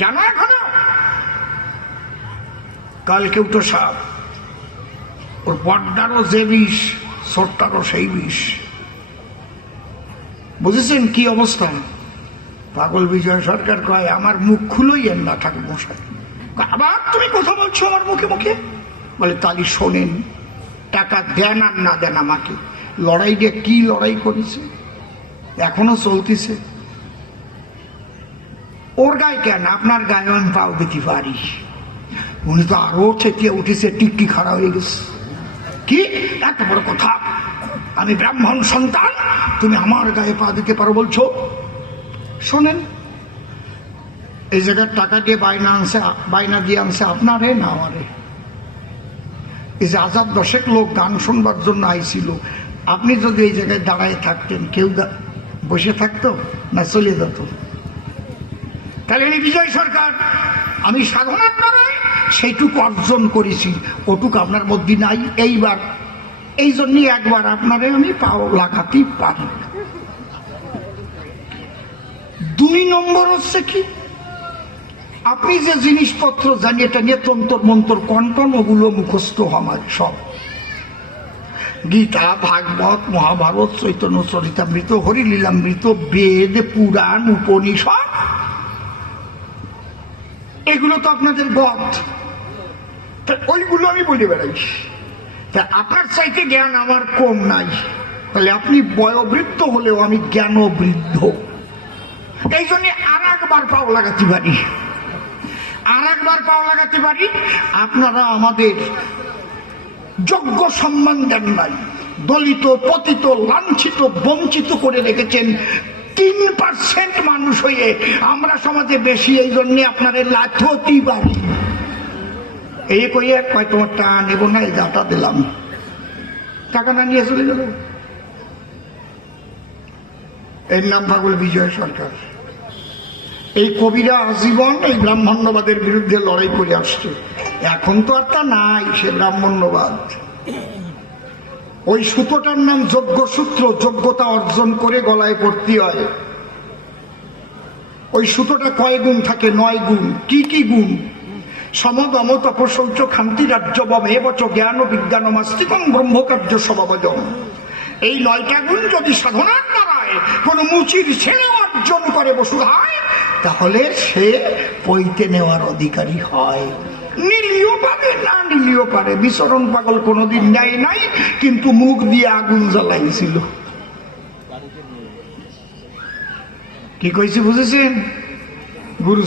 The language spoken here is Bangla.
জানো এখনো? কালকে উঠো সাপ, ওর বড্ডারও যে বিষ, ছোট্টারও সেই বিষ। বুঝেছেন কি অবস্থা? পাগল বিজয় সরকার কয়, আমার মুখ খুলইয়েন না ঠাকুর মশাই। আবার তুমি কথা বলছো আমার মুখে মুখে? বলে তালি শোনেন, টাকা দেন আর না দেন আমাকে, লড়াই দিয়ে কি লড়াই করেছে, এখনো চলতেছে। ওর গায়ে কেন, আপনার গায়ে আমি পাও দিতে পারি। উনি তো আরো চেঁচিয়ে উঠেছে, টিকটি খাড়া হয়ে গেছে। কি এত বড় কথা, আমি ব্রাহ্মণ সন্তান, তুমি আমার গায়ে পা দিতে পারো বলছো? শোনেন, এই জায়গার টাকা দিয়ে বাইনা দিয়ে আনছে আপনারে না আমারে? এই যে 1000 লোক গান শুনবার জন্য আইছিল, আপনি যদি এই জায়গায় দাঁড়ায় থাকতেন, কেউ বসে থাকতো না চলে যেত? তাহলে এই বিজয় সরকার, আমি সাধনার দ্বারা সেইটুকু অর্জন করেছি, ওটুকু আপনার মধ্যে নাই। এইবার এই জন্যই একবার আপনারে আমি পাও লাগাতেই পারি। 2 নম্বর হচ্ছে কি, আপনি যে জিনিসপত্র জানি এটা নিয়ে তন্তর মন্তর কন্টন, ওগুলো মুখস্থ আমার সব। গীতা, ভাগবত, মহাভারত, চৈতন্য চরিতামৃত, হরিলীলামৃত, বেদ, পুরাণ, উপনিষদ, এগুলো তো আপনাদের গদ, ওইগুলো আমি বলে বেড়াই। তা আপনার চাইতে জ্ঞান আমার কম নাই, তাহলে আপনি বয়োবৃদ্ধ হলেও আমি জ্ঞান বৃদ্ধ। এই জন্য আর একবার পাও লাগাতে পারি, আপনারা আমাদের যোগ্য সম্মান দেন নাই, দলিত, পতিত, লাঞ্ছিত, বঞ্চিত করে রেখেছেন। 3% মানুষ হয়ে আমরা সমাজে বেশি, এই জন্য আপনারা লাথতি পারি। এই কইয়া কয় তোমার টাকা নেব না, এই দাটা দিলাম, টাকা না নিয়ে চলে গেল। এর নাম পাগল বিজয় সরকার। এই কবিরা আজীবন এই ব্রাহ্মণ্যবাদের বিরুদ্ধে লড়াই করে আসছে। এখন তো আর তা নাই, সে ব্রাহ্মণ্যবাদ। ওই সুতোটার নাম যোগ্য সূত্র, যোগ্যতা অর্জন করে গলায় পড়তে হয়। ওই সুতোটা কয় গুণ থাকে? 9 গুণ। কি কি গুণ? সমদম তপশৌচ খান্তি রাজ্যবম এবচ জ্ঞান বিজ্ঞান মাস্তিকম ব্রহ্মকার্য স্বভাবজম। এই 9টা গুণ যদি সাধনার দ্বারায় কোন মুচির ছেলে অর্জন করে বসুধায়, তাহলে সে পইতে নেওয়ার অধিকারী হয়। নিলিও পারে, না নিলিও পারে। বিচরণ পাগল কোনোদিন নেয় নাই, কিন্তু মুখ দিয়ে আগুন জ্বালাইছিল। কি কইছি বুঝেছেন?